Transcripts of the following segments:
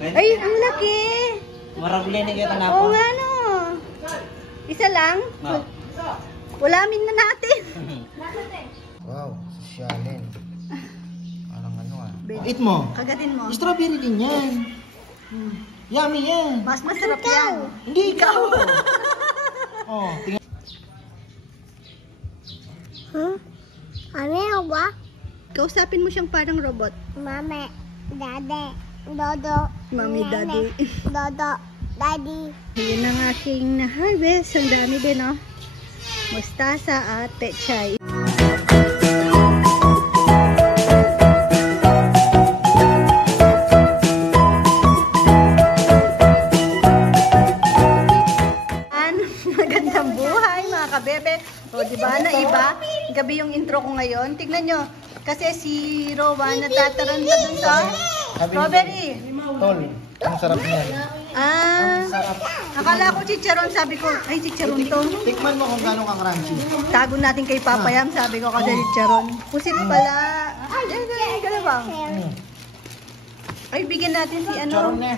Ay, ang laki. Maragulay na kita na Oo po. nga no. Isa lang? No. Ulamin na natin. Wow, sosyalin. Parang ano ah. Babe. Eat mo. Kagatin mo. Strawberry din yan. Yummy yan. Mas masarap yan. Hindi ikaw. Oh, tingnan. Ano ba? Kausapin mo siyang parang robot. Mami, Daddy, Dodo, Mami, Daddy. Dodo, Daddy. Yun ang aking na-harvest. Ang dami din, oh. Mustasa at pechay. Magandang buhay, mga kabebe. O, diba, na iba? Gabi yung intro ko ngayon. Tignan nyo. Kasi si Rowan natataranta dun sa strawberry. Tol, ang sarap niyan. Ah, akala ko chicharon. Sabi ko, ay chicharon to. Tikman mo kung gano'ng ka-crunchy. Tago natin kay Papa Yam, sabi ko kasi chicharon. Pusit pala. Yan, galawang. Ay, bigyan natin si ano. Charon na.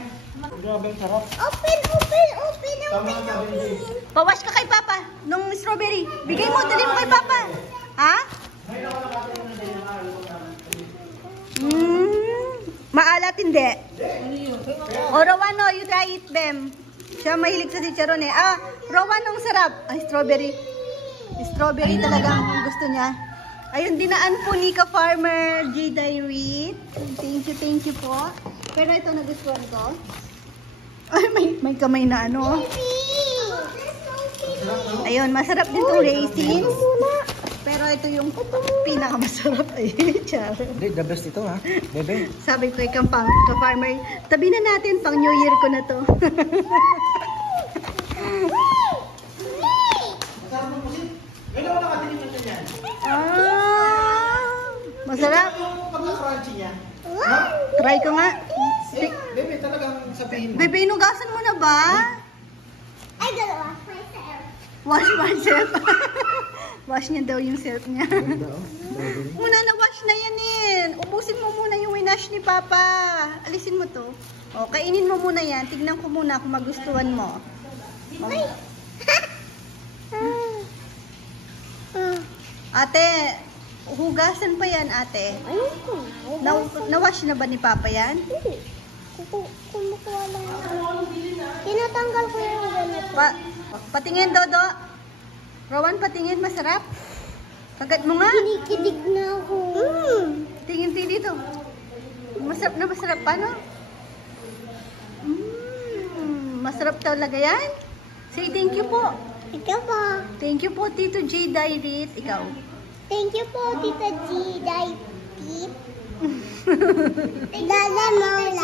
Grabe ang sarap. Open. Pawash ka kay Papa nung strawberry. Bigay mo, dali mo kay Papa. Ha? Maalat hindi. O Rowan, no, you try it, Bem. Siya mahilig sa chicharon eh. Ah, Rowan, ang sarap. Ay, strawberry. Strawberry talaga ang gusto niya. Ayun, dinaan po ni Ka-Farmer J. Dairit. Thank you po. Pero ito nagustuhan ko. Ay, may kamay na ano. Ayun, masarap din itong raisins. Pero ito yung pinakamasarap. Ay, charo. Hindi, the best ito ha. Bebe. Sabi ko kay Ka-Farmer, tabi na natin, pang New Year ko na to. Masarap ng pusit. Ngayon ako nakatinig na yan. Masarap. Yung pagka-crunchy niya. Try ko nga. Bebe, talagang sabihin mo. Bebe, inugasan mo na ba? I gotta wash myself. Wash myself. Wash niya daw yung self niya. Muna na wash na yan eh. Ubusin mo muna yung winash ni Papa. Alisin mo to. O, kainin mo muna yan. Tignan ko muna kung magustuhan mo. Ate, hugasan pa yan, ate. Na-wash na ba ni Papa yan? Kumukuha lang. Tinatanggal ko yung ganito. Patingin, Dodo. Rowan, patingin. Masarap. Kagat mo nga. Kinikidig na ako. Tingin dito. Masarap pa, no? Masarap talaga yan. Say thank you po. Ikaw po. Thank you po, Tito J. Dairit. Ikaw. Thank you po, Tita G. Dairit. Lalamip.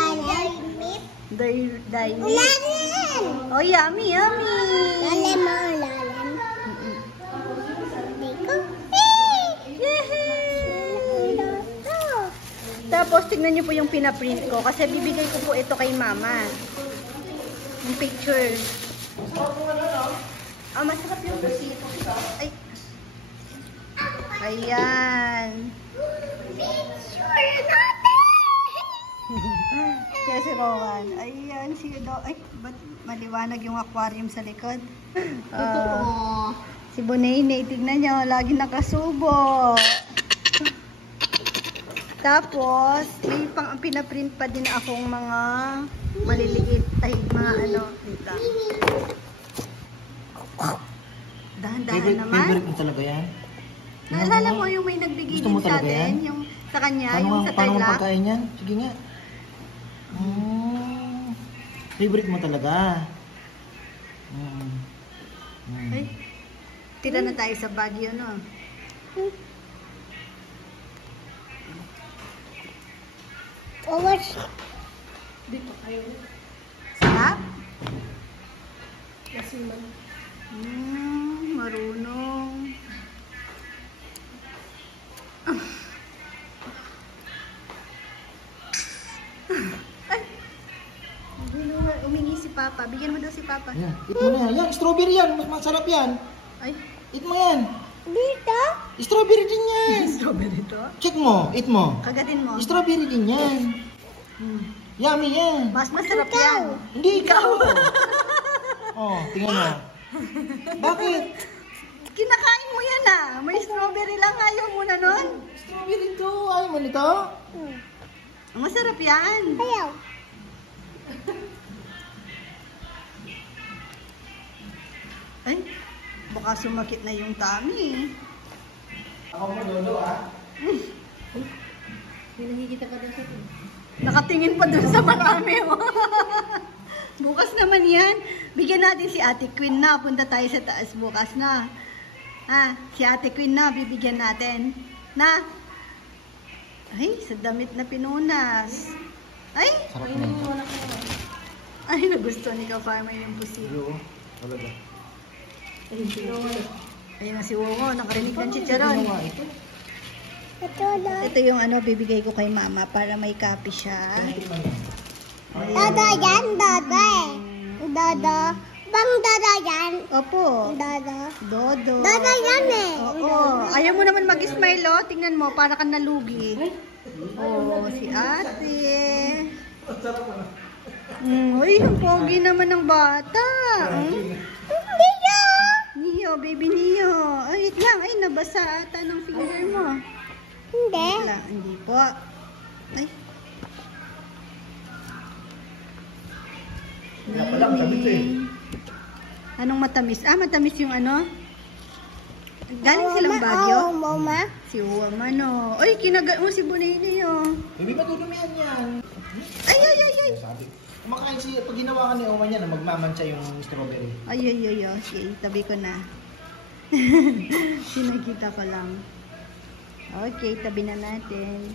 Dairit. Ulalan. Oh, yummy. Lalam. Diko. Tapos, tignan niyo po yung pinaprint ko. Kasi bibigay ko po ito kay Mama. Yung picture. Masarap yung pusit. Ay. Ayan. Picture natin. Kaya si Rowan. Ayan, si Do. Ay, ba't maliwanag yung aquarium sa likod? Si Bonene, tignan nyo, lagi nakasubo. Tapos, may pinaprint pa din akong mga maliliit. Ay, mga ano. Dito. Dahan-dahan naman. Favorite mo talaga yan? Naalala mo yung may nagbigay Gusto mo din sa talaga atin? yan? Yung sa kanya, Paano yung sa paano Tarlac. pagkain yan? Sige nga. Favorite mo talaga. Ay, tira na tayo sa Baguio, no? Dito kayo. Sarap? Marunong. Ay! Umingi si Papa. Bigyan mo daw si Papa. Yan, eat mo na. Yan, strawberry yan. Masarap yan. Ay, Eat mo yan. Dito? Strawberry din yan. strawberry to. Check mo, eat mo. Kagatin mo. Strawberry din yan. Yummy yan. Mas masarap yan. Hindi ikaw. Oh, tingnan mo. Bakit? Kinakain mo yan ah. May strawberry lang. Ayaw mo na nun. Strawberry to. Ayaw mo nito? Masarap yan. Ayaw. Ay, baka sumakit na yung tummy. Ako mo, Lolo, ah. Nakatingin pa dun sa marami. Oh. Bukas naman yan. Bigyan natin si Ate Queen na. Punta tayo sa taas bukas na. Si Ate Queen na. Bibigyan natin. Na. Ay, sa damit na pinunas. Ay. Sarap na ito. Ay, nagusto ni Ka-Farmer yung pusi. Oo, talaga. Ayun na si Wowo. Nakarinig ng chicharon. Ito na. Ito yung ano, bibigay ko kay Mama para may copy siya. Dada yan, dada eh. Dada. Bang dada yan. Opo. Dada. Dodo. Dada yan eh. Oo. Ayaw mo naman mag-smile, oh. Tingnan mo, para kang nalugi. Oh, si ate. Uy, ang pogi naman ng bata. Nio, baby Nio. Ay, wait lang. Ay, nabasa ata ng finger mo. Hindi. Wala, hindi po. Ay. Kaya pala, matamis eh. Anong matamis? Matamis yung ano? Galing silang Baguio? Oh, mama. Si Woman, oh. Ay, kinagat mo si Bonini, oh. Baby, matutumihan yan. Ay, ay, ay, ay. Sabi. Kumakain siya, pag ginawa ka ni Oman yan, magmamansya yung strawberry. Ay, ay, ay, ay. Okay, tabi ko na. Sinakita ko lang. Okay, tabi na natin.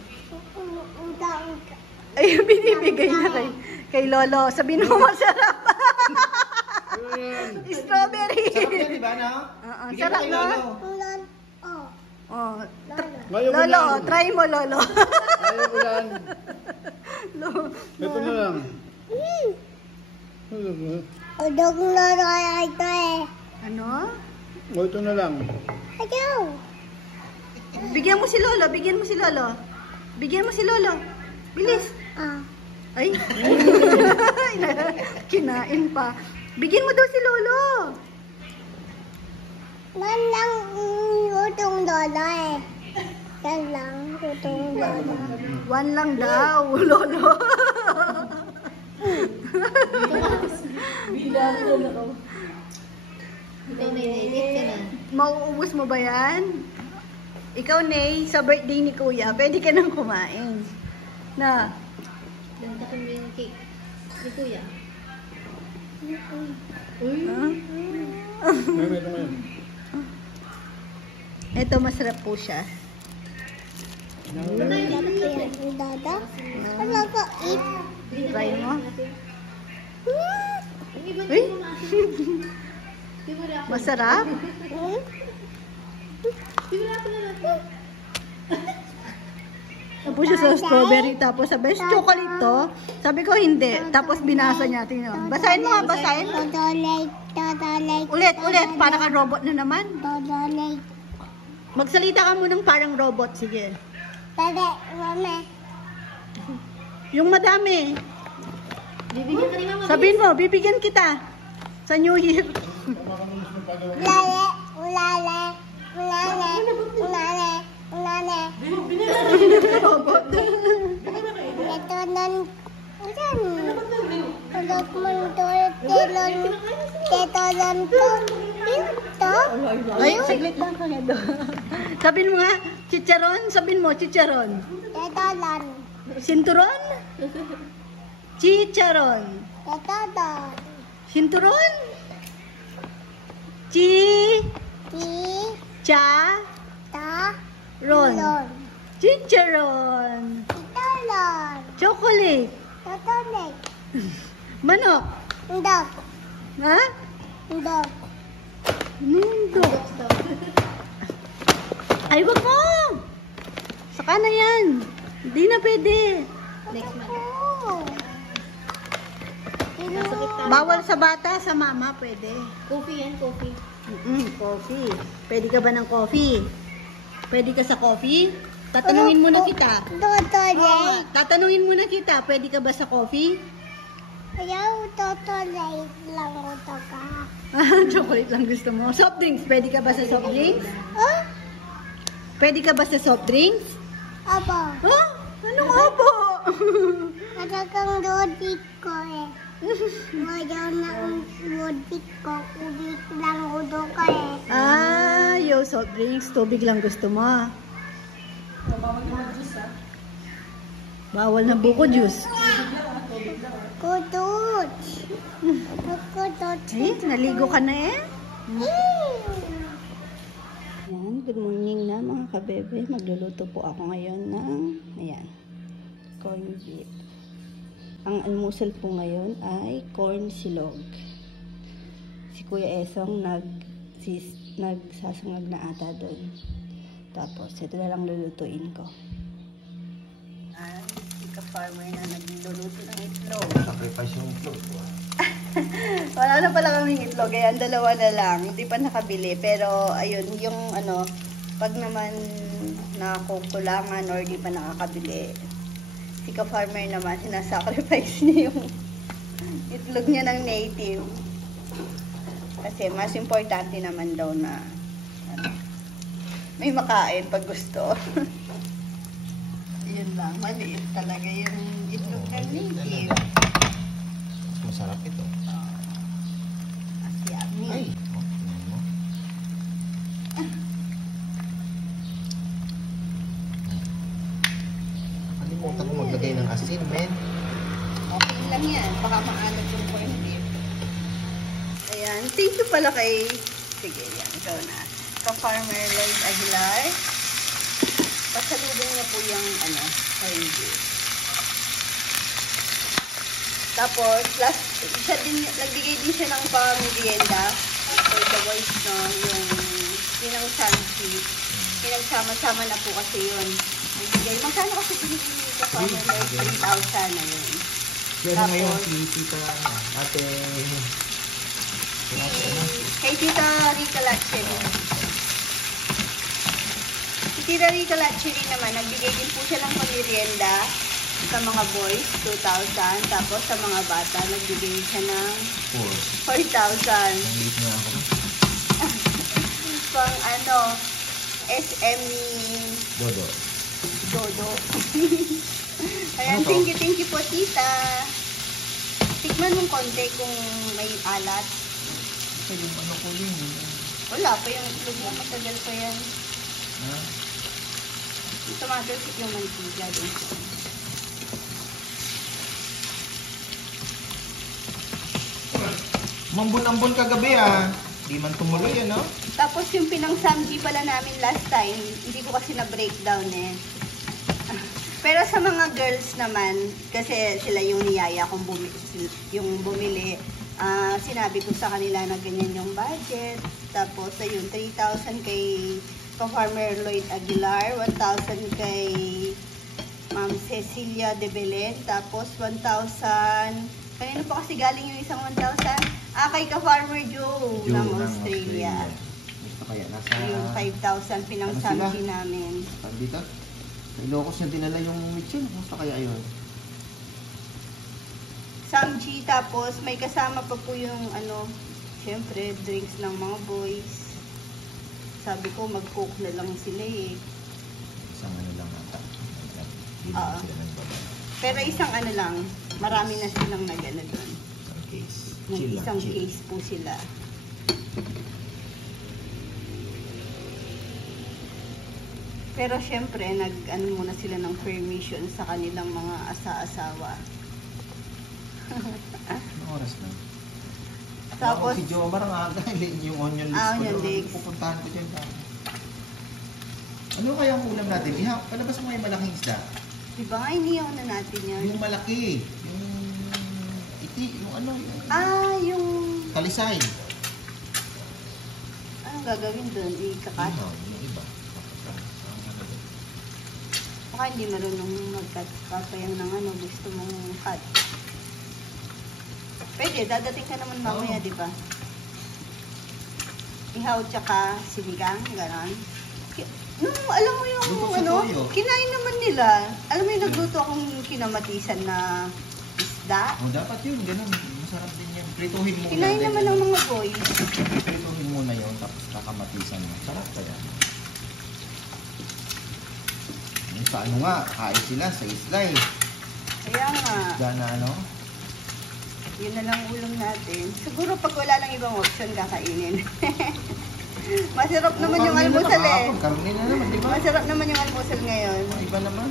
Ay, binibigay na kay Lolo. Sabihin mo masarap. Strawberry. Sarap yan, di ba, no? Oo, Bigyan sarap, mo kay no? Lolo. Oh, Ayaw mo Lolo, lang. try mo, Lolo. Ayaw ko lang. Ito na lang. Udog na raya ito eh. Ano? O, ito na lang. Ayaw. Bigyan mo si Lolo, bigyan mo si Lolo. Bigyan mo si Lolo. Bilis. Ay. Kinain pa. Bigyan mo daw si Lolo. Man lang utong lola eh. Yan lang utong lola. One lang daw, Lolo. Mauubos mo ba yan? Ikaw, Nay, sa birthday ni Kuya, pwede ka nang kumain. Na? Ganda ko yung cake ni Kuya. Ito ngayon. Ito, masarap po siya. Dada? Ano ko eat? Try mo. Yung iba Uy, di mo na ako. masarap. Di mo na ako na natin. Tapos siya sa strawberry, tapos sabi, chocolate to. Sabi ko, hindi. Tapos binasa niya. Tingnan. Basahin mo nga, basahin. Dodolate. Ulit, para ka robot na naman. Dodolate. Magsalita ka mo ng parang robot, sige. Dada, mama. Yung madami. Bibigyan ka ni Mama. Sabihin mo, bibigyan kita. Sa New Year. Ulale, ulale, ulale, ulale, ulale. Robot. Ito nan, ulan. Tulog mo telon, telon to. Ito. Ay, saglit lang ka nga doon. Sabihin mo nga, chicharon. Sabihin mo, chicharon. Telon, Sinturon? Chicharon. telon. Sinturon? Chi. Ti, Cha. ta, Ron. lon. Chicharon. Telon. Chocolate. Telon. Manok. Ndok, Ha? ndok. Nundo. Ay, wag mo! Saka na yan. Hindi na pwede. Next month. Oh. Bawal sa bata, sa mama pwede. Coffee yan, coffee. Coffee. Pwede ka ba ng coffee? Pwede ka sa coffee? Tatanungin muna kita. Totally. Tatanungin muna kita, pwede ka ba sa coffee? Ayaw, totally lang ito ka. Chocolate lang gusto mo. Soft drinks, pwede ka ba sa soft drinks? Oh? Pwede ka ba sa soft drinks? Aba. Oh, anong opo? Talagang lodik ko eh. Ayaw na ang lodik ko. Ubit lang udo ka eh. Yo soft drinks, tubig lang gusto mo. Bawal na buko juice. Kudut. Kudut. Eh, naligo ka na eh. Yan, good morning na mga kabebe. Magluluto po ako ngayon ng, ayan, corned beef. Ang almusal po ngayon ay corn silog. Si Kuya Esong nagsasangag na ata doon. Tapos, ito na lang lulutuin ko. Ay, si ka-farmer na nagluluto ng itlog. Sacrifice yung itlog. Wala na pala kaming itlog, kaya ang dalawa na lang. Hindi pa nakabili. Pero, ayun, yung ano, pag naman nakukulangan or di pa nakakabili, si ka-farmer naman, sinasacrifice niya yung itlog niya ng native. Kasi mas importante naman daw na ano, may makain pag gusto. Yun lang, maliit talaga yung itlog ng native. Mas masarap ito. As yummy. Ay! Oh, tingnan mo. Kalimutan ko maglagay ng asin, men. Okay lang yan. Baka maalat yung corned beef. Ayan. Thank you pala kay... Sige, yan. Ikaw na. Ka-farmer Lloyd Aguilar. Pasalubong niya po yung ano, corned beef. Tapos, last, nagbigay din siya ng pang-merienda for the boys, no? Yung pinang-sanchi. Pinagsama-sama na po kasi yun. Nagbigay. Magkano kasi pinigil ni ka-farmer Lloyd? 3,000 na yun. Yan Tapos, ngayon, si Tita Ate... Kay Tita Rica Latchery. Si Tita Rica Latchery naman, nagbigay din po siya ng pamirienda sa mga boys, 2,000. Tapos sa mga bata, nagbigay siya ng 4,000. Nangilit niya ako. Pang ano, SM Dodo. Dodo. Ayan, Ano to? thank you po, Tita. Tikman mong konti kung may alat. Kasi yung ano ko yun. Wala pa yung itlog mo, matagal pa yan. Ha? Yung tomato soup yung mantika din. Mambon-ambon kagabi ah. Di man tumuloy ano? Tapos yung pinang-samji pala namin last time, hindi ko kasi na-breakdown eh. Pero sa mga girls naman, kasi sila yung niyaya kung bumili, sinabi ko sa kanila na ganyan yung budget. Tapos ayun, 3,000 kay Farmer Lloyd Aguilar, 1,000 kay Ma'am Cecilia de Belen, tapos 1,000, kanino pa kasi galing yung isang 1,000? Kay ka-Farmer Joe ng Australia. Basta kaya nasa... Yung 5,000 pinang-samji namin. Dito? Sa Ilocos niya dinala yung Mitchell. Basta kaya yun? Samji, tapos may kasama pa po yung ano, syempre, drinks ng mga boys. Sabi ko, mag-coke na lang sila eh. Isang ano lang ata. Hindi Oo. sila nagbaba. Pero isang ano lang, marami na silang nag-ano doon. Isang case. Yung Chill lang, isang chill. case po sila. Pero syempre, nag-ano muna sila ng permission sa kanilang mga asa-asawa. Anong oras na? Tapos, Si Jomar ang aga. Yung onion leeks onion ko. leeks. Pupuntahan ko dyan. Ano kaya ang ulam natin? Palabas mo yung malaking isda. diba nga, iniyaw na natin yan. Yung malaki. Yung yung ano. Yung... Talisay. Anong gagawin doon? Ikakat? Yung iba. Baka hindi marunong mag-cut. Papayang ng ano, gusto mong cut. Pwede, dadating ka naman mamaya, Oo. di ba? Ihaw tsaka sinigang, gano'n. Alam mo yung Luto sa ano, toyo. kinain naman nila. Alam mo yung nagluto akong kinamatisan na isda. Oh, dapat yun, ganun. Masarap din yan. Prituhin mo. Kinain naman ng mga boys. Prituhin mo na yun, tapos kakamatisan mo. Sarap kaya. Yung sa ano nga, kain sila sa isla eh. Kaya nga, Isda na ano. yun na lang ulam natin. Siguro pag wala lang ibang option, kakainin. Masarap naman yung almusal eh. Karne na naman, di ba? Masarap naman yung almusal ngayon. Iba naman.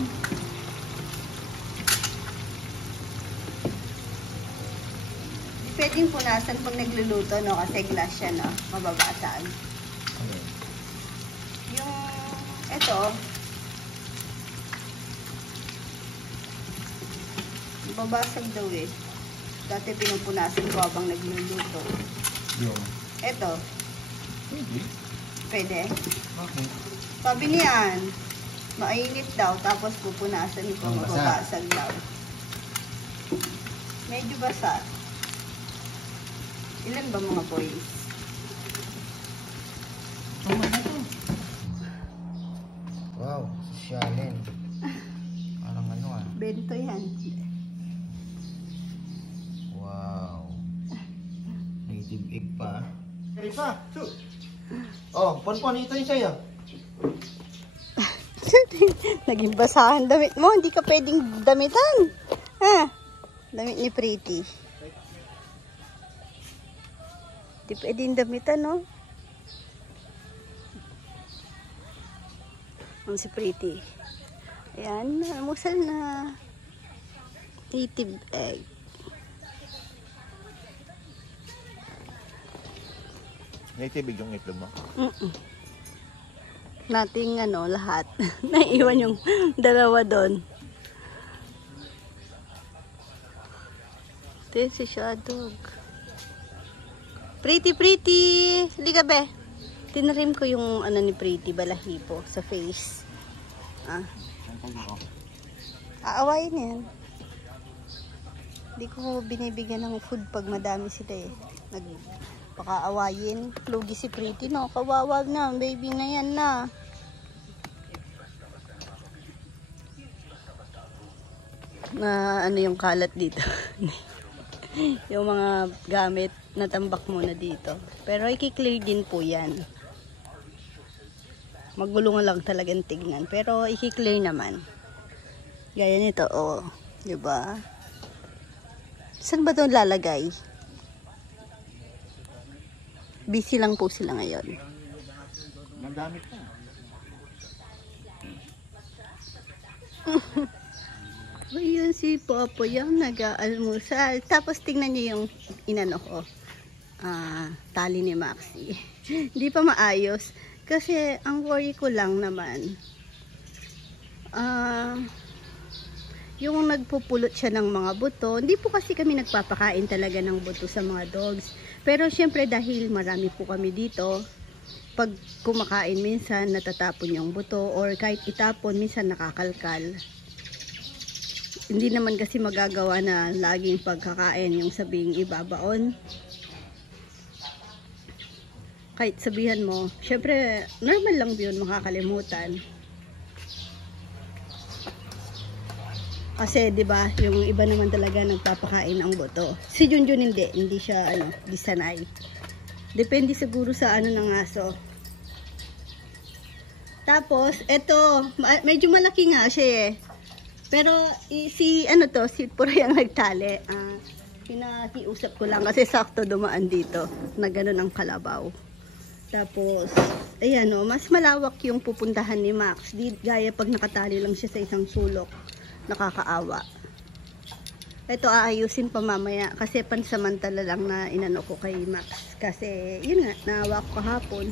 Pwedeng punasan pag nagluluto, no? Kasi glass siya, no? Mababasaan. Okay. Yung, eto, babasag daw eh. Dati pinupunasan ko habang nagluluto. Yung. Eto, Pwede. pwede. Okay. Sabi niyan, mainit daw, tapos pupunasan ko, Ang basa. mababasag daw. Medyo basa. Ilan ba mga boys? Wow, sosyalin. Parang ano ah. Bento yan. Wow. Native egg pa. Isa, shoot. Oh, ponpon, ito yung sa'yo. Naging basahan damit mo, hindi ka pwedeng damitan. Ha? Damit ni Pretty. Hindi pwedeng damitan, no? Ang si Pretty. Ayan, almusal na. Native egg. Native egg yung itlog mo. Nating ano, lahat. Naiwan yung dalawa doon. Ito si Shadog. Pretty, Pretty! Liga be. Tinarim ko yung ano ni Pretty, balahibo sa face. Aawayin yan. Hindi ko binibigyan ng food pag madami sila eh. Nagpakaawayin. Lugi si Pretty, no? Kawawa na. Baby na yan na. Na ano yung kalat dito. Yung mga gamit na tambak muna dito. Pero i-clear din po yan. Magulungan lang talagang tignan. Pero i-clear naman. Gaya nito, oh. Diba? Saan ba ito lalagay? Busy lang po sila ngayon. Madami pa. Ayun si Popo yung nag-aalmusal. Tapos tingnan niyo yung inano ko. Tali ni Maxi. Hindi pa maayos. Kasi ang worry ko lang naman. Yung nagpupulot siya ng mga buto. Hindi po kasi kami nagpapakain talaga ng buto sa mga dogs. Pero syempre dahil marami po kami dito, pag kumakain minsan natatapon yung buto or kahit itapon minsan nakakalkal. Hindi naman kasi magagawa na laging pagkakain yung sabing ibabaon. Kahit sabihan mo, syempre normal lang yun, makakalimutan. Kasi 'di ba, yung iba naman talaga nagpapakain ng buto. Si Junjun hindi siya di sanay. Depende siguro sa ano ng aso. Tapos eto, medyo malaki nga siya eh. Pero si Puray ang nagtali. Pinakiusap ko lang kasi sakto dumaan dito na gano'n ang kalabaw. Tapos ayan mas malawak yung pupuntahan ni Max. Di gaya pag nakatali lang siya sa isang sulok. Nakakaawa. Ito aayusin pa mamaya kasi pansamantala lang na inano ko kay Max. Kasi yun nga, naawa ko kahapon.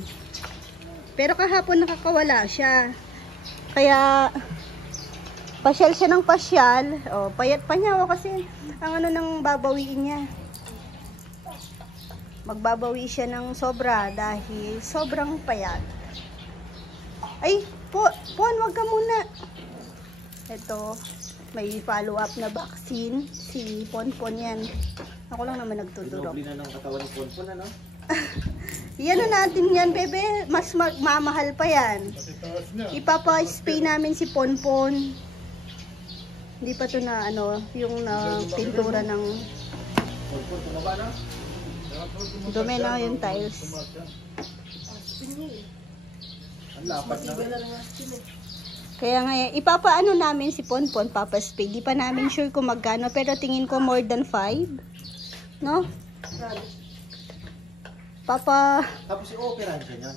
Pero kahapon nakakawala siya. Kaya pasyal siya ng pasyal. O, payat pa niya. O, kasi ang nang babawiin niya. Magbabawi siya ng sobra dahil sobrang payat. Ay, Pon, wag ka muna. Ito, may follow-up na vaccine. Si Ponpon yan. Ako lang naman nagtuturo. Noble na ng katawan ni Ponpon, ano? Yan na natin yan, bebe. Mas mamahal pa yan. Ipapa-spray namin si Ponpon. Hindi pa to na ano, yung pintura ng dumi na yung tiles. Ang lapat na. Kaya nga, ipapaano namin si Ponpon, papa-spray. Di pa namin sure kung magkano, pero tingin ko more than 5. No? Tapos i-opera siya yan.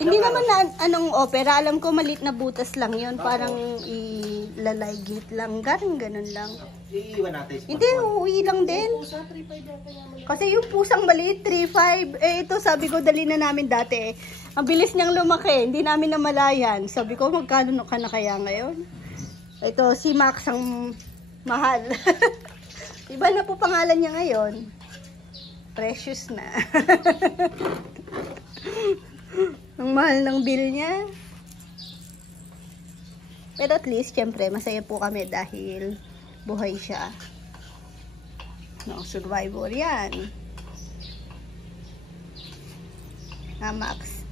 Hindi naman na anong opera. Alam ko malit na butas lang yun. Parang ilaligate lang. Ganun lang. Iiwan natin. Hindi, uuwi lang din. Kasi yung pusang maliit, 3.5. Eh, ito sabi ko, dali na namin dati. Ang bilis niyang lumaki. Hindi namin namalayan. Sabi ko, magkano ka na kaya ngayon? Ito, si Max ang mahal. Iba na po pangalan niya ngayon. Precious na. Ang mahal ng bill niya. Pero at least, syempre, masaya po kami dahil buhay siya. No, survivor yan. Max.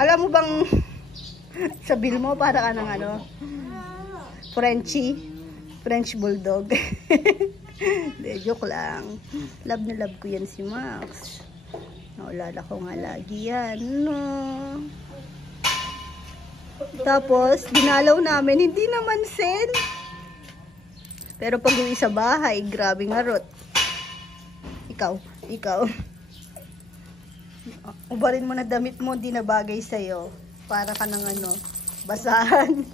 Alam mo bang sa bill mo para ka ng ano? French Bulldog. De, joke lang. Love na love ko yan si Max. Naulala ko nga lagi yan. No. Tapos, dinalaw namin. Hindi naman sen. Pero pag uwi sa bahay, grabe nga rot. Ikaw. Ubarin mo na damit mo, di na bagay sa'yo. Para ka ng ano, basahan.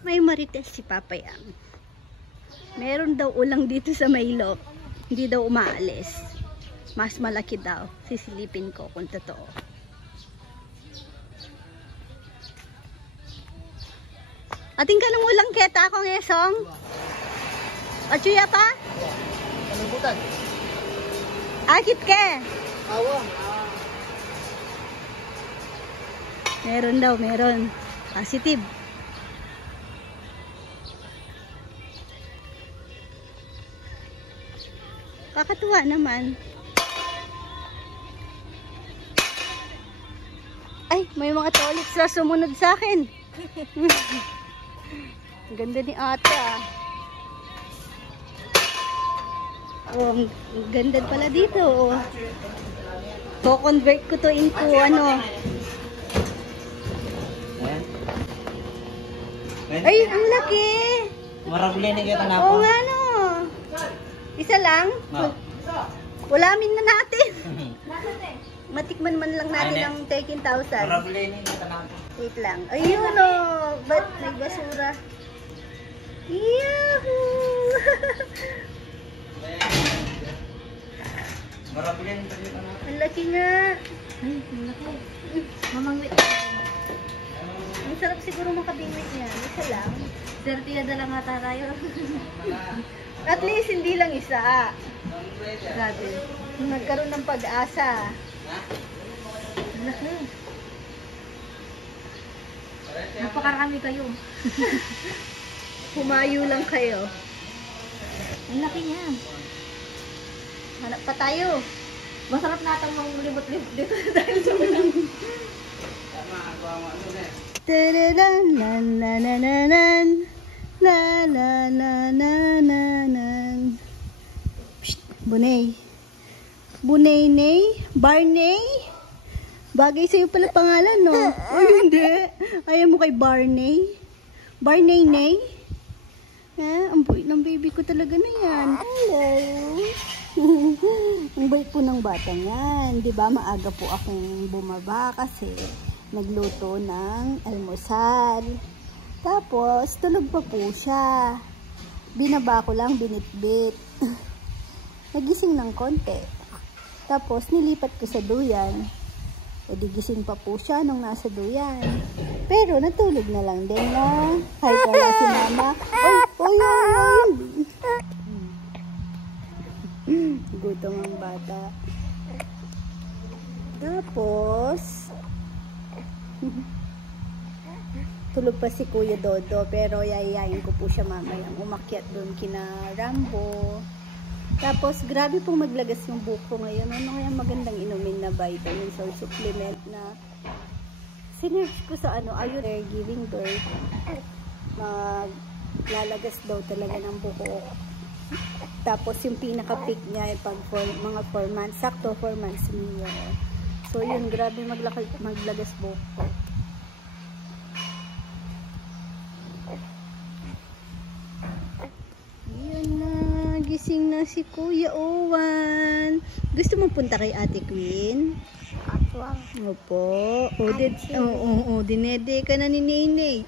May marites si Papa Yang. Meron daw ulang dito sa Maylok. Hindi daw umaalis. Mas malaki daw. Sisilipin ko kung totoo. Ating ka nung ulang keta akong esong? Achuya pa? Kalibutan. Akit ke? Awa. Meron daw, meron. Positive. Kakatuwa naman. Ay, may mga tolits na sumunod sa akin. Ang ganda ni ate ah. Oh, ang ganda pala dito. Oh. So, convert ko to into ano. Ay, ang laki. Marabli na kita na Oo nga no. Isa lang? Ulamin na natin. Matikman man lang natin ang 13,000. Marabli na kita na. Wait lang. Ayun o. Ba't may basura? Yahoo! Marabli na kita na. Ang laki nga. Ay, ang laki. Mamangwit. Ang sarap siguro makabingwit niya. Isa lang. 30 na lang ata tayo. At least hindi lang isa. Grabe. Nagkaroon ng pag-asa. Ang laki. Napakarami kayo. Humayo lang kayo. Ang laki niya. Hanap pa tayo. Masarap na itong mga libot-libot dito dahil sa Tadadananan, la la la la la la. Psst, Bunay. Bunay-nay? Barney? Bagay sa'yo pala pangalan, no? Ay, hindi. Ayaw mo kay Barney? Barney-nay? Ang bait ng baby ko talaga na yan. Hello. Ang bait po ng bata yan. Diba, maaga po akong bumaba kasi nagluto ng almusal. Tapos, tulog pa po siya. Binaba ko lang, binitbit. Nagising ng konti. Tapos, nilipat ko sa duyan. O digising pa po siya nung nasa duyan. Pero, natulog na lang din na. Hi pala si mama. Oy. Gutom ang bata. Tapos, tulog pa si Kuya Dodo, pero yayayain ko po siya mamayang umakyat doon kina Rambo. Tapos, grabe pong maglagas yung buko ngayon. Ano kaya magandang inumin na vitamins or supplement na sinerge ko sa ano, are you there giving birth? Maglalagas daw talaga ng buko. Tapos, yung pinaka-peak niya ay pag mga 4 months. Sakto, 4 months niya. So, yun, grabe maglagas buko. Gising na si Kuya Owen. Gusto mo punta kay Ate Queen? Opo. Dinede ka na ni Nene.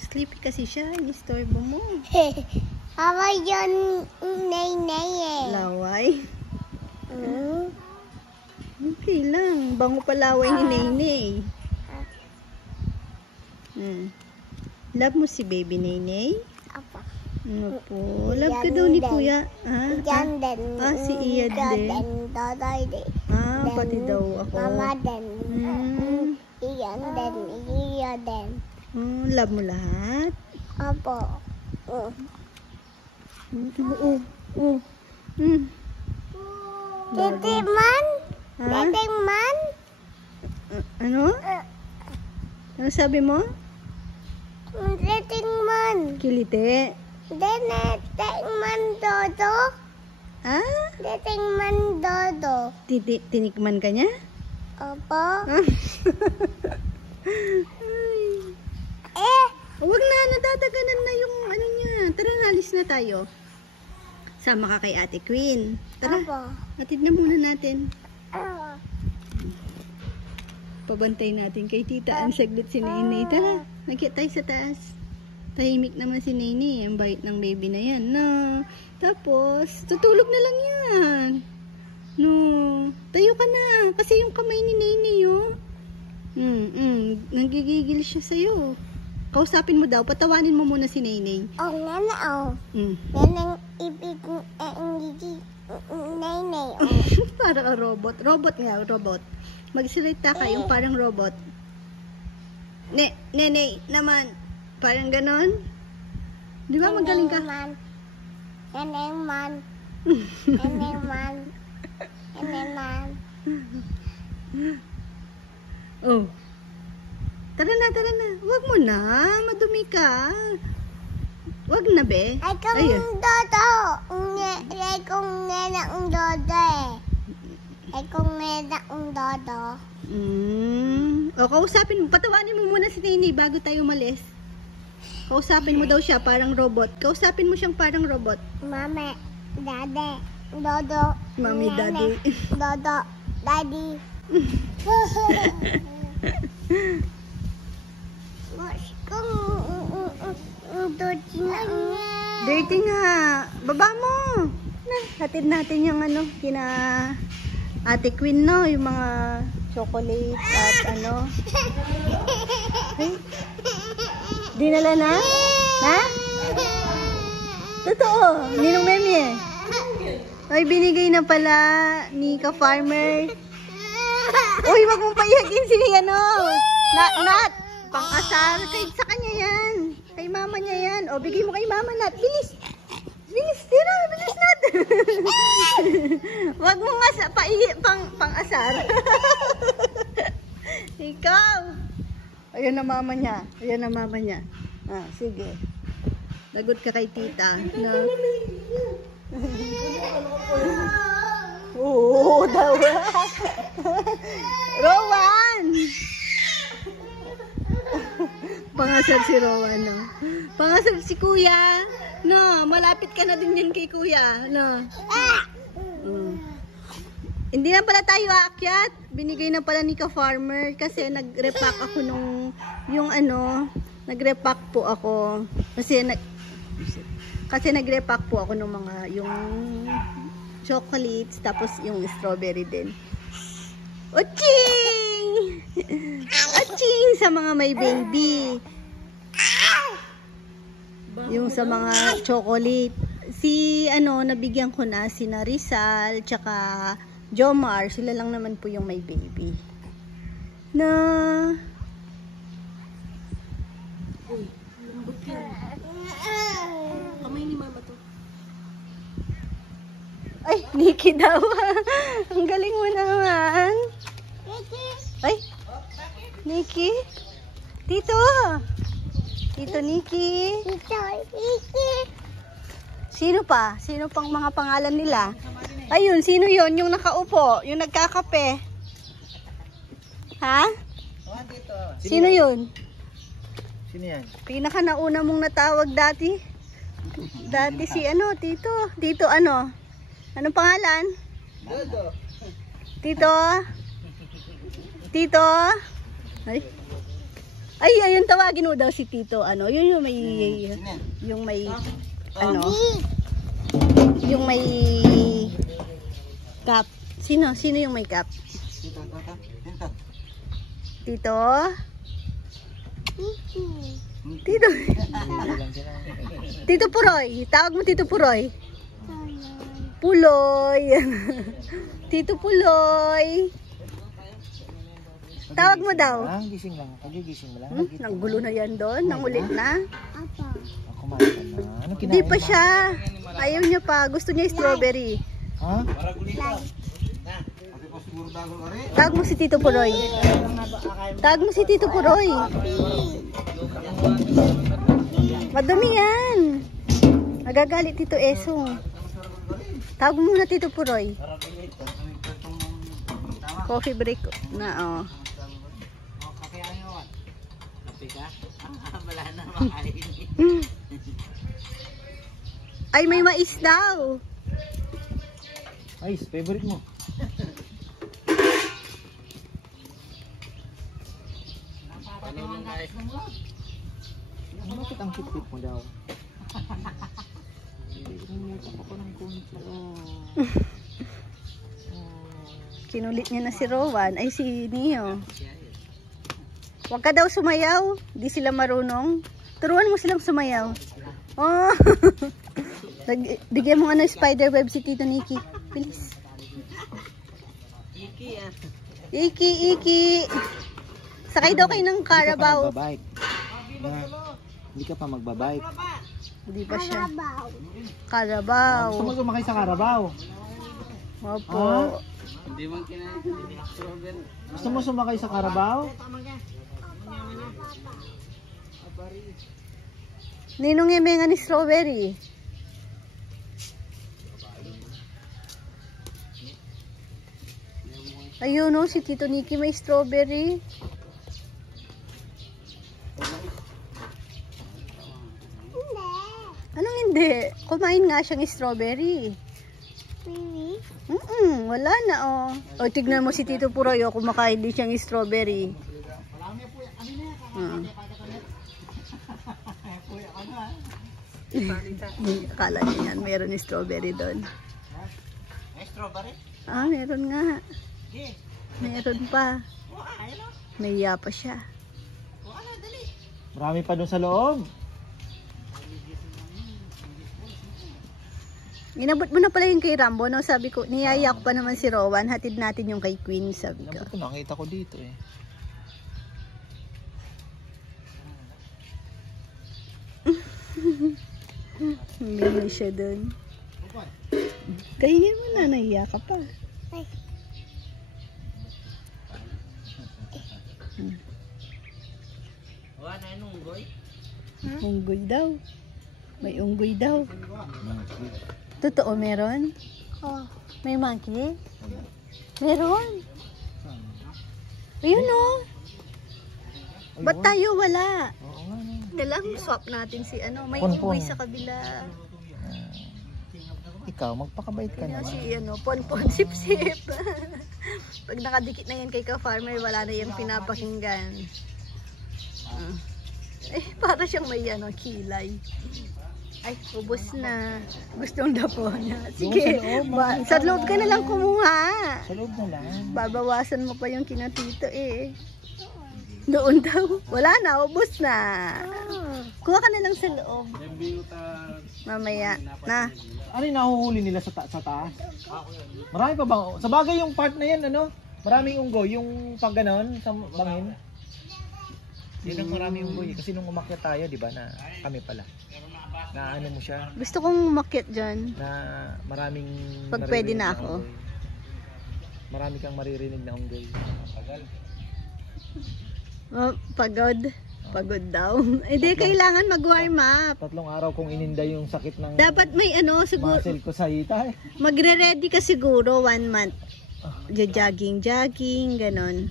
Sleepy kasi siya. Inistorbo mo. Awa yun, nay eh. Laway? Okay lang. Bango palaway ni Nene. Love mo si baby Nene? Apa? Opo. Love ka daw ni Kuya. Iyan din. Si Iya din. Dodoy din. Pati daw ako. Mama din. Iyan din. Iya din. Love mo lahat? Opo. Titikman? Titikman? Ano? Ano sabi mo? Titikman. Kilite. Titikman dodo. Titikman dodo. Tinikman ka niya? Opo. Huwag na, nadadaganan na yung ano niya. Tara, halis na tayo. Sama ka kay Ate Queen. Tara, Opo. hatid na muna natin. Pabantay natin kay Tita. Ang saglit si Nene. Tara, nakita tayo sa taas. Tahimik naman si Nene. Ang bait ng baby na yan. No. Tapos, tutulog na lang yan. No. Tayo ka na. Kasi yung kamay ni Nene, oh. Nanggigigil siya sa'yo. Kausapin mo daw. Patawanin mo muna si Nene. Nana, Nanang ibig Nene, Para ka robot. Robot nga, robot. Magsalita ka yung parang robot. Nene naman. Parang ganon. Di ba magaling ka? Nene man. Oh. Tara na. Huwag mo na. Madumi ka. Huwag na, be. Ay kung dodo. Ay kung nena ang dodo Ay kung nena ang dodo. O, kausapin mo. Patawanin mo muna si Nene bago tayo umalis. Kausapin mo daw siya parang robot. Kausapin mo siyang parang robot. Mama, dade, dodo. Mami, daddy. Dodo, daddy. Dirty nga. Baba mo. Hatid natin yung ano, kina Ate Queen, no? Yung mga chocolate at ano. Ay, dinala na? Ha? Totoo. Ninong Memi eh. Ay, binigay na pala ni ka-farmer. Uy, wag mong paihagin si ano. Nat. Pang-asar. Sa kanya yan. Kay mama niya yan. O, bigay mo kay mama, Nat. Bilis. Bilis. Tira. Bilis, Nat. Wag mo nga pang-asar. Ikaw. Ayan na mama niya. Sige. Lagot ka kay tita. Na. Oo, daw. Rowan! Pangasar si Rowan, no? Pangasar si Kuya. No, malapit ka na din yan kay Kuya. No. Hindi na pala tayo aakyat. Binigay na pala ni ka-farmer kasi nag-repack ako nung yung ano, nag-repack po ako. Kasi nag-repack po ako nung mga yung chocolates tapos yung strawberry din. Oching! Oching sa mga may baby. Yung sa mga chocolate. Si ano, nabigyan ko na si Rizal tsaka Jomar, sila lang naman po yung may baby. Na Kamay ni mama to. Ay, Nikki daw. Ang galing mo naman. Ay, Nikki. Tito. Tito Nikki. Ito, iki. Sino pa? Sino pang mga pangalan nila? Ayun, sino yon? Yung nakaupo, yung nagkakape. Ha? Sino yun? Sino yan? Pinaka nauna mong natawag dati. Dati si ano, Tito. Tito ano? Anong pangalan? Tito? Tito? Ay. Ay, ayun tawagin mo daw si Tito. Ano? Yun yung may ano? Yung may cup. Sino? Sino yung may cup? Tito? Iki. Tito. Tito Puroy. Tawag mo Tito Puroy. Puloy. Tito Puloy. Tawag mo daw. Gising lang. Kagigising mo lang. Nanggulo na yan doon. Nangulit na. Apa? Kumain ka na. Anong kinain Hindi pa mo? siya. Ayaw niya pa. Gusto niya strawberry. Ha? Tawag mo si Tito Puroy. Tawag mo si Tito Puroy. Madami yan. Nagagalit Tito Eso. Tawag mo na Tito Puroy. Coffee break na, oh. Ay, may mais daw. Ay, favorite mo. Bakit ang cute mo daw? Kinulit niya na si Rowan. Ay, si Neo. Huwag ka daw sumayaw. Di sila marunong. Turuan mo silang sumayaw. Oh. Bigyan mo nga ng spider web si Tito Nikki. Bilis. Iki, Iki. Sakay daw kayo ng Carabao. Hindi ka pa magbabike. Hindi pa siya. Karabaw. Carabao. Gusto mo sumakay sa Carabao? Opo. Ah? Gusto mo sumakay sa Carabao? Ninong yemenga ni strawberry. Ayun o, si Tito Nikki may strawberry. Anong hindi? Kumain nga siyang strawberry. Really? Wala na oh. O, tignan mo si Tito Puroy oh, kumakain din siyang strawberry. Akala niya yan, meron strawberry doon. May strawberry? Ah, meron nga. Meron pa. Naiya pa siya. Marami pa doon sa loob. Inabot mo na pala yung kay Rambo, no? Sabi ko, niyaya ko pa naman si Rowan, hatid natin yung kay Queen, sabi ko. Dapat ko nakita ko dito eh. Hindi siya dun. Kainin mo na, naiya ka pa. Ay. Unggoy daw. May unggoy daw. Totoo meron? Oh. May monkey? Meron. Ayun o. Ba't tayo wala? Oo nga no. Dalang swap natin si ano. May Ponpon. unggoy sa kabila. Ikaw, magpakabait ka Kanya naman. si ano, ponpon, sip-sip. Pag nakadikit na yan kay ka-farmer, wala na yung pinapakinggan. Para siyang may ano, kilay. Ay, ubos na. Gustong dapo niya. Sige, sa loob ka na lang kumuha. Sa loob na lang. Babawasan mo pa yung kinatito eh. Doon daw. Wala na, ubos na. Kuha ka na lang sa loob. Mamaya. Na. Ano yung nahuhuli nila sa taas? Marami pa bang? Sa bagay yung part na yan, ano? Maraming unggoy. Yung pag ganon, sa bangin. Yun ang maraming unggoy. Kasi nung umakyat tayo, di ba, na kami pala. na ano mo siya, Gusto kong umakyat dyan. na maraming Pag pwede maririnig na ako. unggoy. Marami kang maririnig na unggoy. Oh, pagod. Pagod daw. Hindi, kailangan mag-warm up. 3 araw kong ininda yung sakit ng Dapat may ano, siguro, muscle ko sa hita eh. magre-ready ka siguro 1 month. Jogging, ganon.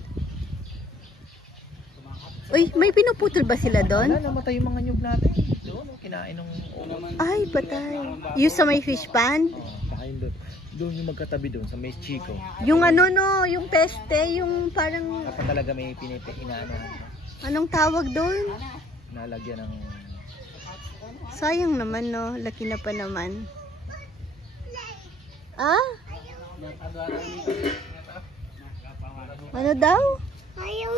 Uy, may pinuputol ba sila Wala, doon? namatay yung mga nyug natin. Doon, kinain ng Ay, patay. Yung sa may fish pond? kakain doon. Doon yung magkatabi doon sa may Chico. Yung ano no, yung peste, yung parang, Dapat talaga may inaano, anong tawag doon? nalagyan ng Sayang naman no, laki na pa naman. Ah? Ano daw? Ayaw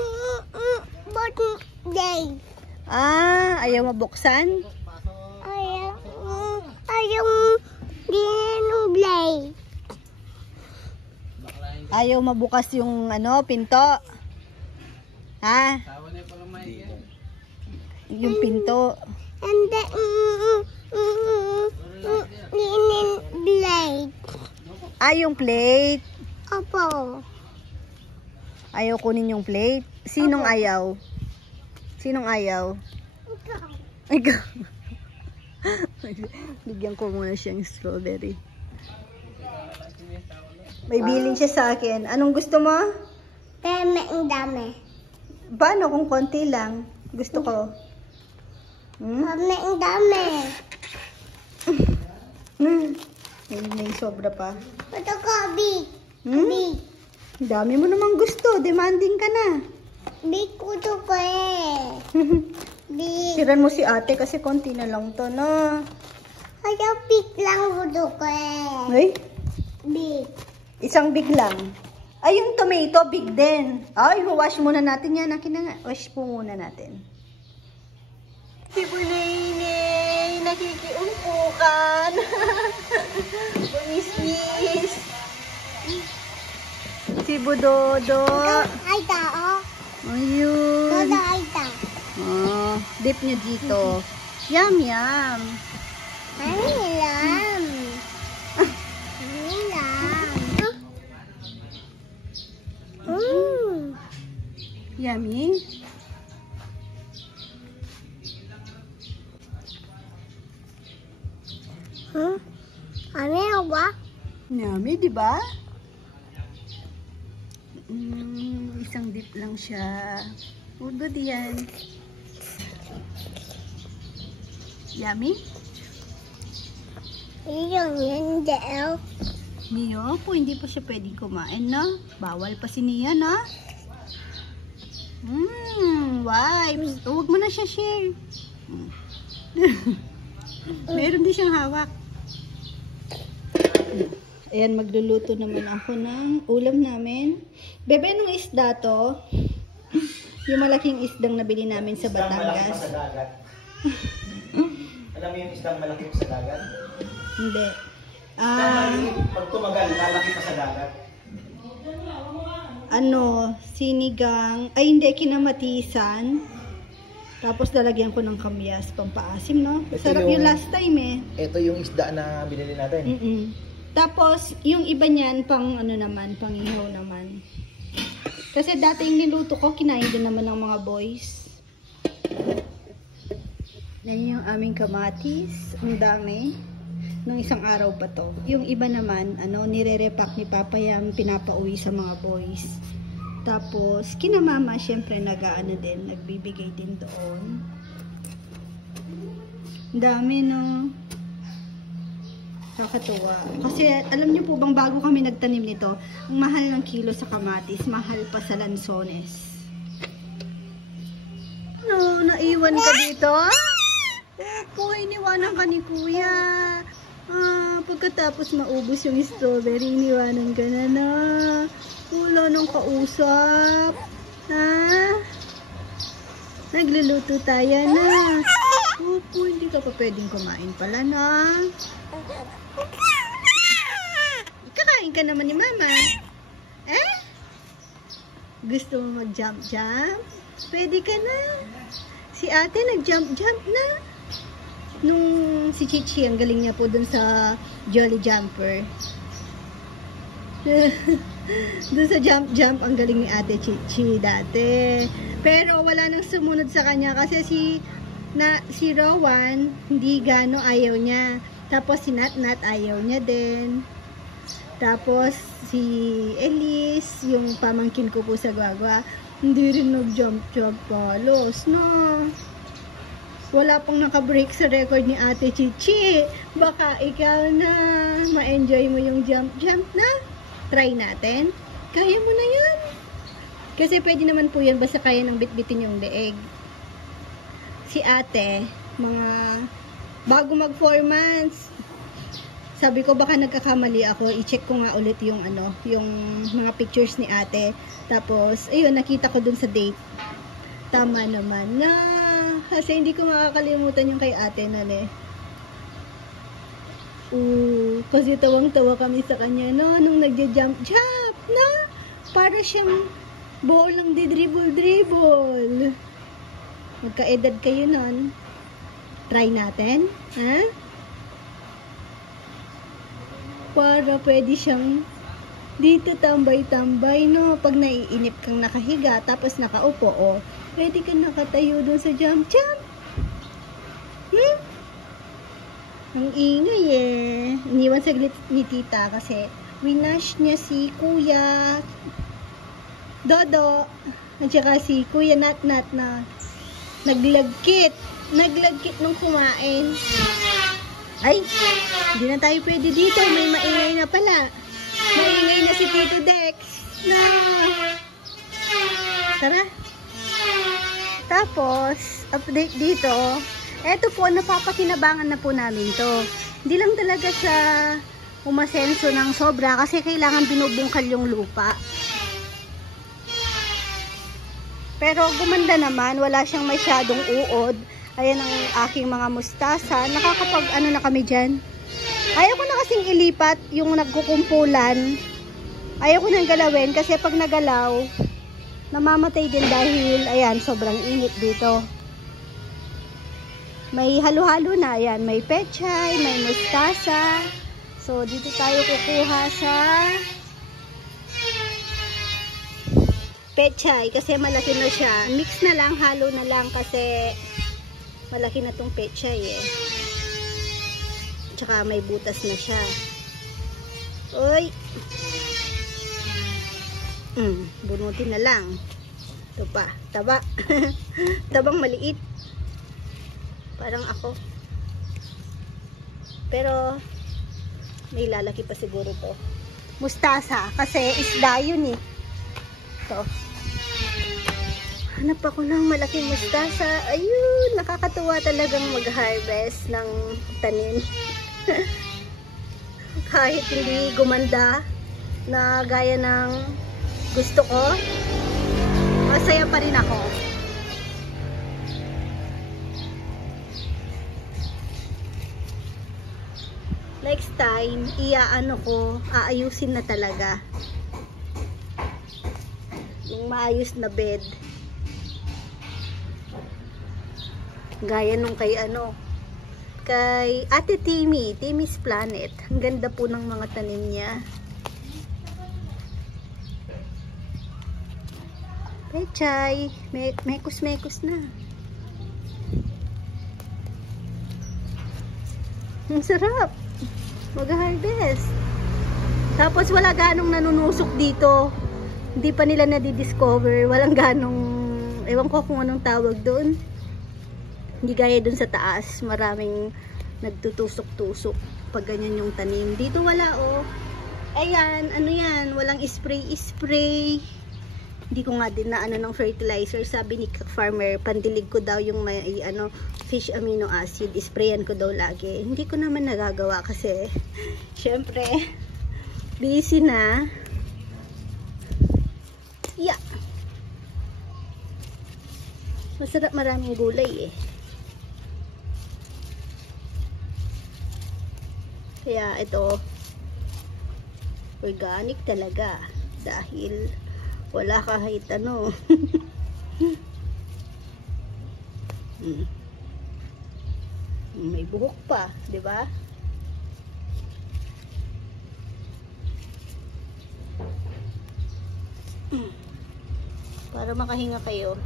birthday. Ah, ayaw mabuksan? Ayaw dinblay. Ayaw mabukas yung ano, pinto. Ha? Yung pinto. And then blade. Ah, yung plate. Opo. Ayaw kunin yung plate. Sinong ayaw? Sinong ayaw? Ikaw. Bigyan ko muna siyang strawberry. May bilin siya sa akin. Anong gusto mo? Peme ang dami. Paano kung konti lang? Gusto ko. Peme ang dami. May sobra pa. Ito ko, big. Ang dami mo namang gusto. Demanding ka na. Big ko to ko eh. Big. Siran mo si ate kasi konti na lang to, no? Ayaw big lang ko to ko eh. Ay, Big. isang big lang. Ay, yung tomato, big din. Ay, wash muna natin yan. Akin na nga. Wash po muna natin. Si Bunay, nakikiumpukan. Bunis-nis. Si Budodo. Ay tao. Ayun. Todo ay tao. Oh, dip nyo dito. Yum, yum. Ay, lam. Ay, lam. Yummy. Ano ba? Yummy, di ba? Isang dip lang siya. Oh, good yan. Yummy? Yung hindi. Mio, po hindi pa siya pwedeng kumain, no? Bawal pa si Nia, no? Wipes. Oh, huwag mo na siya share. Meron din siyang hawak. Ayan, magluluto naman ako ng ulam namin. Bebe, nung isda to, yung malaking isdang nabili namin sa Batangas. sa dagat. Alam mo yung isdang malaki sa dagat? Hindi. Pag tumagal, lalaki pa sa dagat. Sinigang, ay hindi, kinamatisan. Tapos lalagyan ko ng kamyas, pampaasim, no? Ito Sarap yung last time eh. Ito yung isda na binili natin. Tapos, yung iba niyan, pang ano naman, pang ihaw naman. Kasi dati yung niluto ko, kinain din naman ng mga boys. Yan yung aming kamatis. Ang dami. Nung isang araw pa to. Yung iba naman, nire-repack ni Papa Yam, pinapauwi sa mga boys. Tapos, kina Mama, syempre, din, nagbibigay din doon. Ang dami, no? Nakakatuwa. Kasi, alam niyo po bang bago kami nagtanim nito, ang mahal ng kilo sa kamatis, mahal pa sa lansones. No, naiwan ka dito? Opo, iniwanan ka ni Kuya. Pagkatapos maubos yung strawberry, iniwanan ka na na. Wala nang kausap. Ha? Nagluluto tayo na. Opo, hindi ka pa pwedeng kumain pala na. Kakain ka naman ni Mama. Eh? Gusto mo mag-jump-jump? Pwede ka na. Si ate nag-jump-jump na. nung si Chichi, ang galing niya po dun sa Jolly Jumper. Dun sa jump, ang galing ni Ate Chichi dati. Pero wala nang sumunod sa kanya kasi si Rowan, hindi gano ayaw niya. Tapos si Nat ayaw niya din. Tapos si Elise, yung pamangkin ko po sa Guagua, hindi rin nag-jump palos, no? Wala pang nakabreak sa record ni Ate Chichi. Baka ikaw na ma-enjoy mo yung jump na. Try natin. Kaya mo na yan. Kasi pwede naman po yan basta kaya nang bitbitin yung leeg. Si ate, mga bago mag 4 months, sabi ko baka nagkakamali ako, i-check ko nga ulit yung yung mga pictures ni ate. Tapos, ayun, nakita ko dun sa date. Tama naman na. Kasi hindi ko makakalimutan yung kay ate nun eh. Kasi tawang-tawa kami sa kanya, no? Nung nagja-jump, no? Para siyang bolang di-dribble. Magka-edad kayo nun. Try natin, ha? Para pwede siyang dito tambay-tambay, no? Pag naiinip kang nakahiga, tapos nakaupo, pwede kang nakatayo dun sa jump. Ang ingay eh. Iniwan saglit ni tita kasi winash niya si Kuya Dodo at saka si Kuya Nat na naglagkit nung kumain. Ay, hindi na tayo pwede dito. May maingay na pala. Maingay na si Tito Dex. No. Tara. Tapos, update dito. Eto po, napapakinabangan na po namin to. Hindi lang talaga siya umasenso ng sobra kasi kailangan binubungkal yung lupa. Pero gumanda naman, wala siyang masyadong uod. Ayan ang aking mga mustasa. Nakakapag na kami dyan. Ayaw ko na kasing ilipat yung nagkukumpulan. Ayaw ko nang galawin kasi pag nagalaw, namamatay din dahil, ayan, sobrang init dito. May halo-halo na, ayan. May pechay, may mustasa. So, dito tayo kukuha sa pechay kasi malaki na siya. Mix na lang, halo na lang kasi malaki na tong pechay eh. Tsaka may butas na siya. Uy! Bunutin na lang. Ito pa, taba. Tabang maliit. Parang ako. Pero may lalaki pa siguro to. Mustasa kasi isda yun eh. Ito. Hanap ako ng malaking mustasa. Ayun, nakakatuwa talagang mag-harvest ng tanim. Kahit hindi gumanda na gaya ng gusto ko, masaya pa rin ako. Next time, aayusin na talaga. Yung maayos na bed. Gaya nung kay Ate Timmy's Planet. Ang ganda po ng mga tanim niya. Pechay, mekos na. Ang sarap mag-harvest. Tapos wala ganong nanunusok dito. Hindi pa nila na-discover. Walang ganong, ewan ko kung anong tawag doon. Hindi gaya doon sa taas. Maraming nagtutusok-tusok pag ganyan yung tanim. Dito wala Ayan, yan? Walang spray. Hindi ko nga din na ng fertilizer. Sabi ni farmer, pandilig ko daw yung may fish amino acid. Sprayan ko daw lagi. Hindi ko naman nagagawa kasi syempre busy na. Yeah. Masarap, maraming gulay eh. Kaya ito organic talaga dahil wala kahit May buhok pa, di ba? Para makahinga kayo.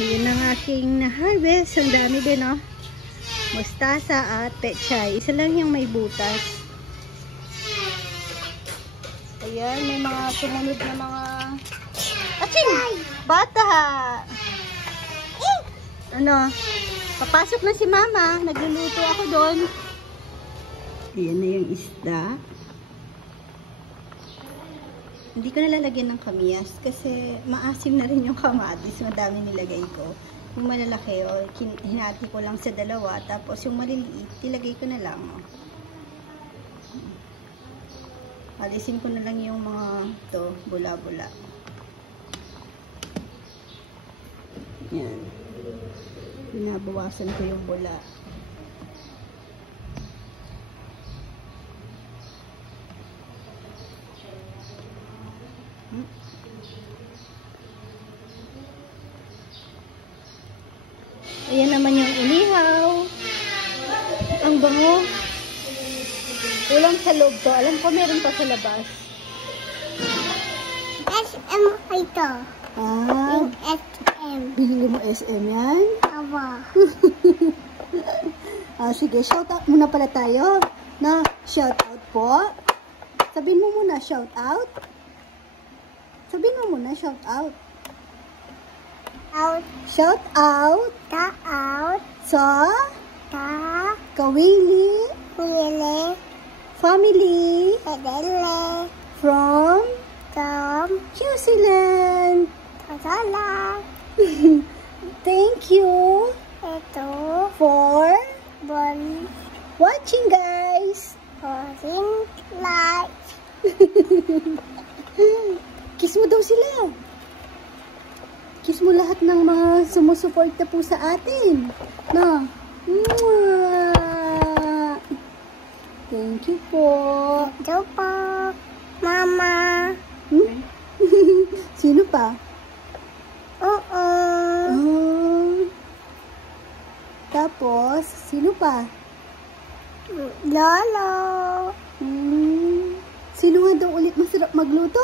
Yun ang aking na-harvest. Ang dami din, oh. Mustasa at pechay. Isa lang yung may butas. Ayan, may mga sumunod na mga... Aching! Bata! Ano? Papasok na si mama. Nagluluto ako doon. Ayan na yung isda. Hindi ko nalalagyan ng kamyas kasi maasim na rin yung kamatis. Madami nilagay ko. Yung malalaki, hinati ko lang sa dalawa. Tapos yung maliliit, ilagay ko na lang. Alisin ko na lang yung mga bula-bula. Yan. Binabawasan ko yung bula. Ayan naman yung inihaw. Ang bango. Ulam sa loob to. Alam ko meron pa sa labas. SM ito. Ah, SM. bihili mo SM yan? Awa. Sige, shout out muna pala tayo. Na, shout out po. Sabihin mo muna, shout out. Sabihin mo muna, shout out. Out. Shout out Ta out. sa Ta. Kawili Wili. family Edele. from Tom. New Zealand. Kasala. Thank you Ito. for Bon. watching, guys. Holding light. Kiss mo daw sila. Kiss mo lahat ng mga sumusuporta po sa atin. No? Mwah! Thank you po. Ito po. Mama. Hmm? Sino pa? Oo. Tapos, sino pa? Lolo. Sino nga daw ulit masarap magluto?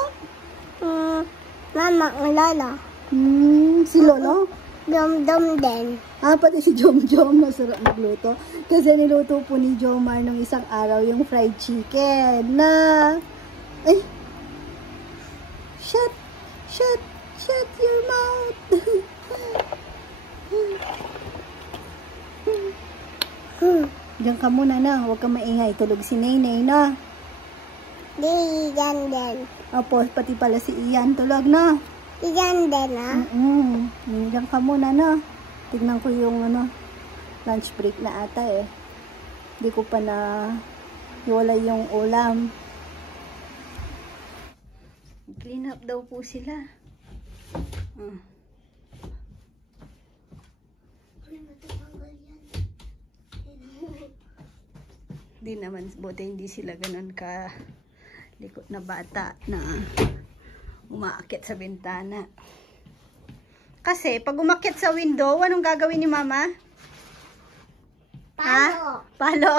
Mama, ang lolo. Si Lolo? Dum-dum din. Pati si Jom masarap magluto. Kasi niluto po ni Jomar nung isang araw yung fried chicken na... Ay! Shut your mouth! Diyan ka muna na. Huwag ka maingay. Tulog si Naynay na. Di, yan din. Opo, pati pala si Ian. Tulog na. Yan din, ha? Diyan ka muna na. Tignan ko yung lunch break na ata eh. Hindi ko pa na wala yung ulam. Clean up daw po sila. Hindi naman, buti hindi sila ganun ka likot na bata na umaakit sa bintana. Kasi, pag umakyat sa window, anong gagawin ni Mama? Palo. Palo.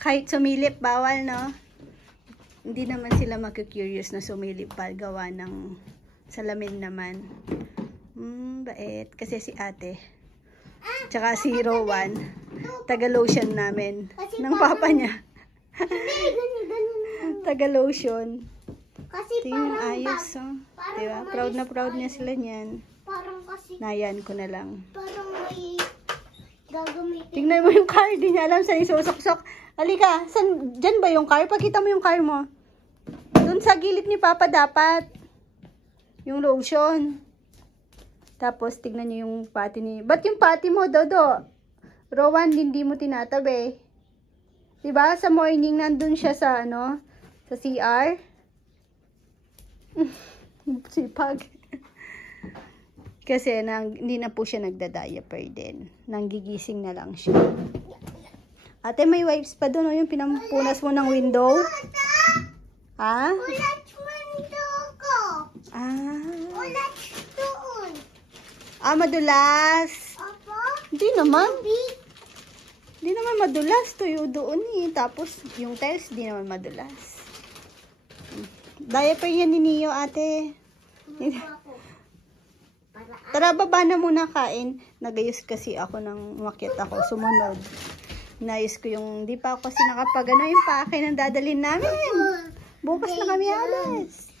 Kahit sumilip, bawal, no? Hindi naman sila magka-curious na sumilip pa gawa ng salamin naman. Bait. Kasi si ate, tsaka si Rowan, taga-lotion namin. Ng papa niya. Taga-lotion. Kasi Tingnan parang ayos, oh. Diba? Proud na proud niya sila niyan. Parang kasi, Nayan ko na lang. parang may gagamitin. Tingnan mo yung car, di niya alam saan isusok-sok. Halika, dyan ba yung car? Pakita mo yung car mo. Doon sa gilid ni Papa dapat. Yung lotion. Tapos, tignan niyo yung pati ni... Ba't yung pati mo, Dodo? Rowan, hindi mo tinatabi. Diba? Sa morning, nandun siya sa, sa CR. Sipag. Kasi, hindi na po siya nagda-diaper din. Nanggigising na lang siya. Ate, may wipes pa doon, yung pinampunas mo ng window. Ha? Ulat mundo ko. Ah. Ulat doon. Madulas. Opo. Hindi Di naman. Di naman madulas. Tuyo doon eh. Tapos yung tiles di naman madulas. Diaper yan ni Neo, ate. Tara, baba na muna kain. Nagayos kasi ako ng umakyat ako. Sumunod. Inayos ko yung, di pa ako kasi nakapag, yung paake ng dadalhin namin. Bukas na kami alas.